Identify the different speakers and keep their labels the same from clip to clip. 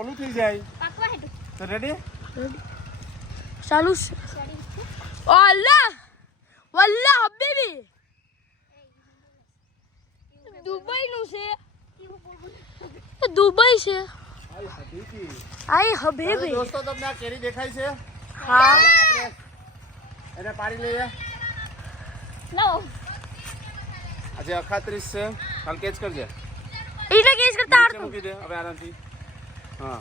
Speaker 1: ઓલું થઈ જાય
Speaker 2: પાકવા હેઠું
Speaker 1: તો રેડી
Speaker 3: ચાલુ છે અલ્લાહ વલ્લાહ હબીબી દુબઈ નું છે એ દુબઈ છે આઈ હબીબી
Speaker 1: દોસ્તો તમને આ કેરી દેખાય છે
Speaker 3: હા
Speaker 1: આપણે એને પાડી લઈએ
Speaker 2: લાવો
Speaker 1: આજે અખાત્રીસ છે કાલ કેચ કરજે
Speaker 3: એટલે કેસ કરતા
Speaker 1: નીચે મૂકી દે હવે આરામથી હા.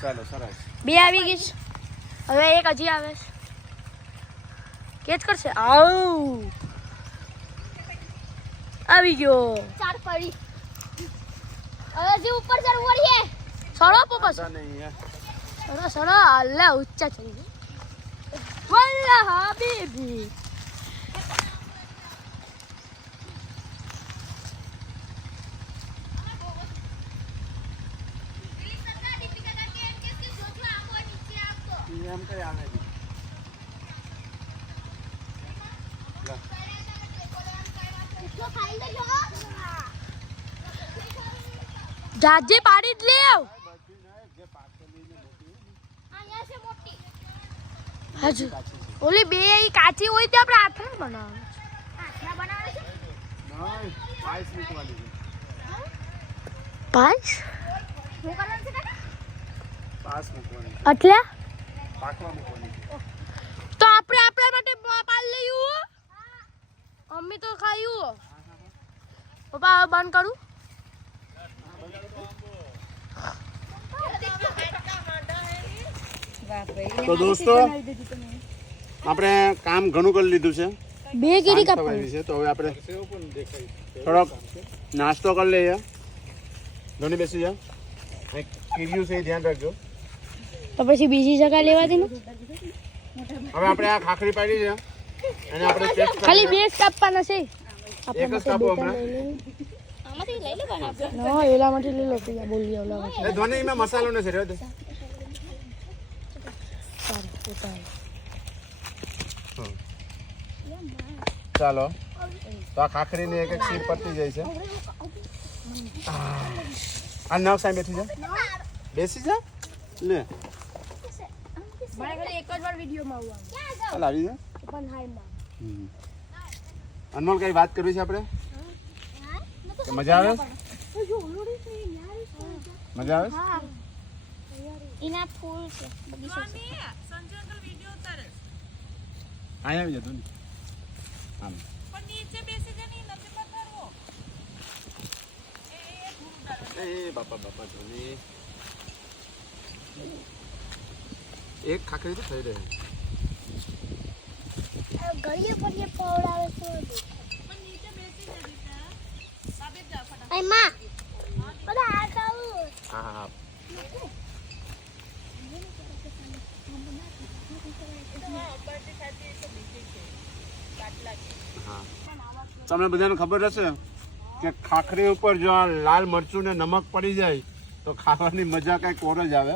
Speaker 1: ચાલો સરસ.
Speaker 3: બે આવી ગઈ છે. હવે એક હજી આવે છે. કેચ કરશે? આવ આવી ગયો.
Speaker 2: ચાર પડી. હવે જે ઉપર ચડવું વળીએ
Speaker 3: સડો પપ્પા.
Speaker 1: સળો સળો હે.
Speaker 3: સડો થઈ અલ્લાહ ઊંચા ચડી ગયા. વલ્લાહ હબીબી
Speaker 1: એમ કઈ આવે
Speaker 3: જાજે પાડી જ લેવ. હજુ. ઓલી બે એ કાચી હોય તો આપણે હાથમાં બનાવવાનું
Speaker 1: મૂકવાની.
Speaker 3: એટલે?
Speaker 1: મૂકવાની
Speaker 3: તો આપણે આપણા માટે પાલ લઈએ મમ્મી તો ખાયું પપ્પા હવે બંધ કરું.
Speaker 1: તો દોસ્તો આપણે કામ ઘણું કરી લીધું છે.
Speaker 3: બે કેરી
Speaker 1: કાપવાની. છે તો હવે આપણે થોડોક નાસ્તો કરી લઈએ. ઘણી બેસી જા. એક કીર્યું છે ધ્યાન રાખજો.
Speaker 3: તો પછી બીજી જગ્યા લેવા દે ને
Speaker 1: હવે આપણે આ ખાખરી પાડી છે. અને આપણે ટેસ્ટ
Speaker 3: ખાલી બે જ કાપવાના છે.
Speaker 1: એક જ કાપો આપણે
Speaker 2: આમાંથી લઈ લેવાના આપણે.
Speaker 3: નો એલા માટે લઈ લો પેલા બોલી ઓલા માટે.
Speaker 1: એ ધોની એમાં મસાલો નથી રહ્યો તો.
Speaker 3: સારું
Speaker 1: ચાલો. તો આ ખાખરીની એક એક સીર પડતી જાય છે. આ નવ સાહેબ બેઠી જા બેસી જા. લે.
Speaker 3: મારે ખાલી એક જ વાર વિડીયોમાં આવવાનું.
Speaker 1: ચાલ આવી જા
Speaker 3: પણ હાઈમાં
Speaker 1: હમ. અનમોલ કઈ વાત કરવી છે આપણે? મજા આવે? મજા આવે?
Speaker 2: એના ફૂલ છે. બગીચો છે
Speaker 1: અહીંયા આવી જતું ને. આમ. એ બાપા બાપા ધોની. એક ખાખરી તો થઈ રહી.
Speaker 2: ગળીએ પડીએ પવડાવે છે એ માં બધા આ ખાવું
Speaker 1: હા હા. હા. તમને બધાને ખબર હશે કે ખાખરી ઉપર જો આ લાલ મરચું ને નમક પડી જાય તો ખાવાની મજા કંઈક ઓર જ આવે.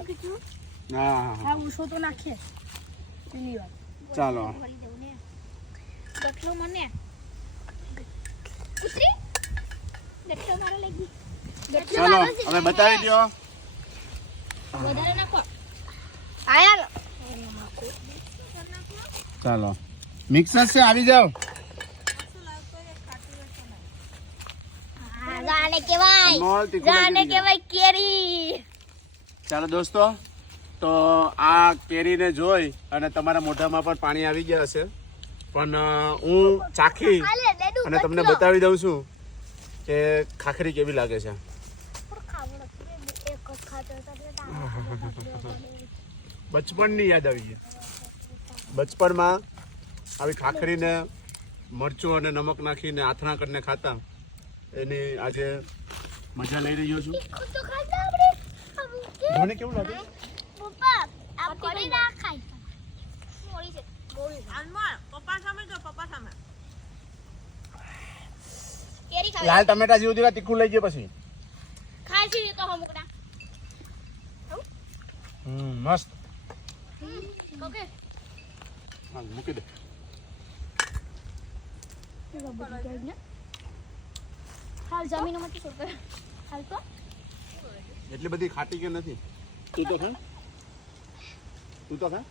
Speaker 1: હા. હા
Speaker 3: હા ઉસો તો નાખીએ પેલી વાર
Speaker 1: ચાલો.
Speaker 2: ગટલો મને. ઉતરી. ગટલો મારો લાગી ગટલો
Speaker 1: ચાલો
Speaker 2: મારો છે.
Speaker 1: હવે બતાવી દો
Speaker 2: વધારે નાખો
Speaker 3: આયા
Speaker 1: ચાલો. મિક્સર છે આવી જાઓ.
Speaker 2: હા, ગાને કહેવાય.
Speaker 1: અનમોલ તીખું
Speaker 2: ગાને
Speaker 1: લાગી ગયું.
Speaker 2: કહેવાય કેરી.
Speaker 1: ચાલો દોસ્તો. તો આ કેરીને જોઈ અને તમારા મોઢામાં પણ પાણી આવી ગયા હશે. પણ હું ચાખી અને તમને બતાવી દઉં છું કે ખાખરી કેવી લાગે છે. બચપણની યાદ આવી ગઈ. બચપણમાં આવી ખાખરીને મરચું અને નમક નાખીને આથણા કરીને ખાતા. એની આજે મજા લઈ રહ્યો છું. ધોને કેવું લાગે?
Speaker 2: ના ખાય છે. કેરી
Speaker 1: લાલ ટમેટા જેવું દીવા તીખું લઈ ગયો પછી.
Speaker 2: ખાય છે તો હમુકડા
Speaker 1: હમ મસ્ત.
Speaker 2: ઓકે.
Speaker 1: મૂકી દે.
Speaker 2: હાલ જમીનમાંથી શું હાલ તો.
Speaker 1: એટલી બધી ખાટી કે નથી? તું તો ખા તું તો ખા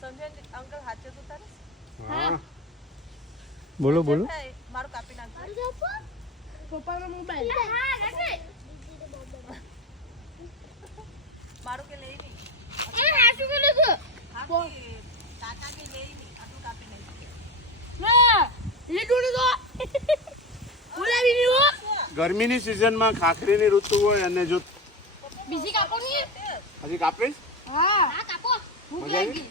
Speaker 4: સમજણ અંકલ હાચે તો તારે
Speaker 1: હા.
Speaker 5: બોલો બોલો.
Speaker 4: મારું કાપી નાખજો.
Speaker 3: પપ્પાનો મોબાઈલ.
Speaker 2: હા નથી
Speaker 4: મારું કે લઈ નહીં
Speaker 2: એ હાચું કે લીધું
Speaker 4: કાકા કે લઈ નહીં આટલું કાપી નાખજો.
Speaker 3: ના તો બોલાવી નહીં હો.
Speaker 1: ગરમીની સિઝનમાં ખાખરીની ઋતુ હોય અને જો
Speaker 3: બીજી કાપો નહીં
Speaker 1: હજી કાપીશ?
Speaker 3: હા
Speaker 1: મજા આવી?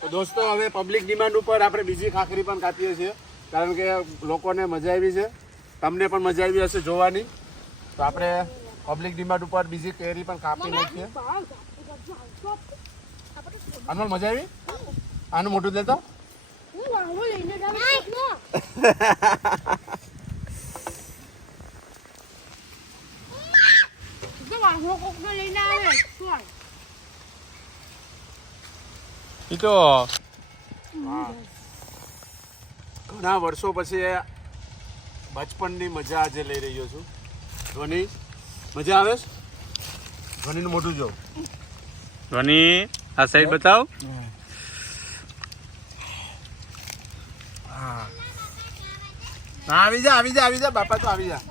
Speaker 1: તો દોસ્તો હવે પબ્લિક ડિમાન્ડ ઉપર આપણે બીજી ખાખરી પણ કાપીએ છીએ. કારણ કે લોકોને મજા આવી છે. તમને પણ મજા આવી હશે જોવાની. તો આપણે પબ્લિક ડિમાન્ડ ઉપર બીજી કેરી પણ કાપી નાખીએ. અનમોલ મજા આવી? આનું મોટું દેતો
Speaker 5: એ તો
Speaker 1: ઘણા વર્ષો પછી બચપનની મજા આજે લઈ રહ્યો છું. ધ્વનિ મજા આવે છે? ધોનીનું મોટું જો
Speaker 5: ધ્વનિ આ સાઈડ બતાવ.
Speaker 1: હા. આવી જા આવી જા આવી જા બાપા તો આવી જા.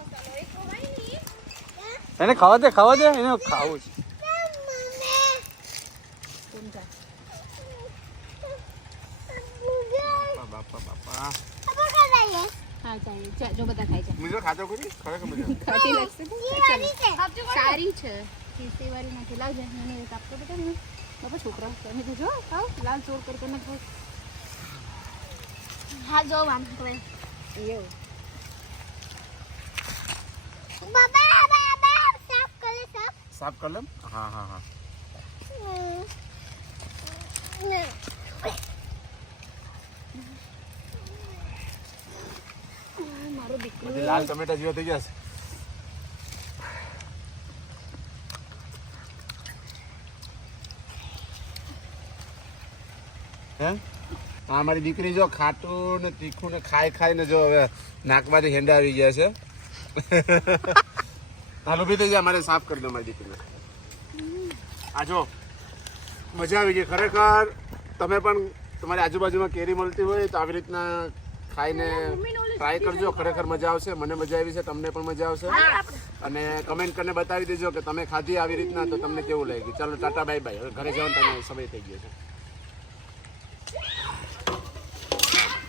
Speaker 5: એને ખાવા દે ખાવા દે એને ખાવું છે
Speaker 1: બાપા બાપા
Speaker 6: હા ચાલે ચા જો બધા ખાય છે
Speaker 1: મુજો ખાતો કરી ખરેખર મજા
Speaker 6: ખાટી લાગશે તો
Speaker 2: સાચું
Speaker 6: સારી છે ખીસી વાળી નથી લાવજે મને કાપતો બેટા ને બાપા છોકરા તમે તો જો ખાવ લાલ ચોર કર કરીને ખાવ
Speaker 2: હા જો વાંધો કરે
Speaker 6: એવું
Speaker 2: બાબા બાબા સાફ કરે સાફ
Speaker 1: સાફ કર લેમ હા હા હા
Speaker 6: મારો દીકરો
Speaker 1: લાલ ટમેટા જેવા થઈ ગયા છે. હે? આ મારી દીકરી જો ખાટું ને તીખું ને ખાઈ ખાઈને જો હવે નાકમાંથી હેંડા આવી ગયા છે. હાલ ઊભી થઈ જાય મારે સાફ કરી દો મારી દીકરીને. આ જો મજા આવી ગઈ ખરેખર. તમે પણ તમારી આજુબાજુમાં કેરી મળતી હોય તો આવી રીતના ખાઈને ટ્રાય કરજો. ખરેખર મજા આવશે. મને મજા આવી છે તમને પણ મજા આવશે. અને કમેન્ટ કરીને બતાવી દેજો કે તમે ખાધી આવી રીતના તો તમને કેવું લાગ્યું. ચાલો ટાટા બાય બાય ઘરે જવાનું તમે સમય થઈ ગયો છે.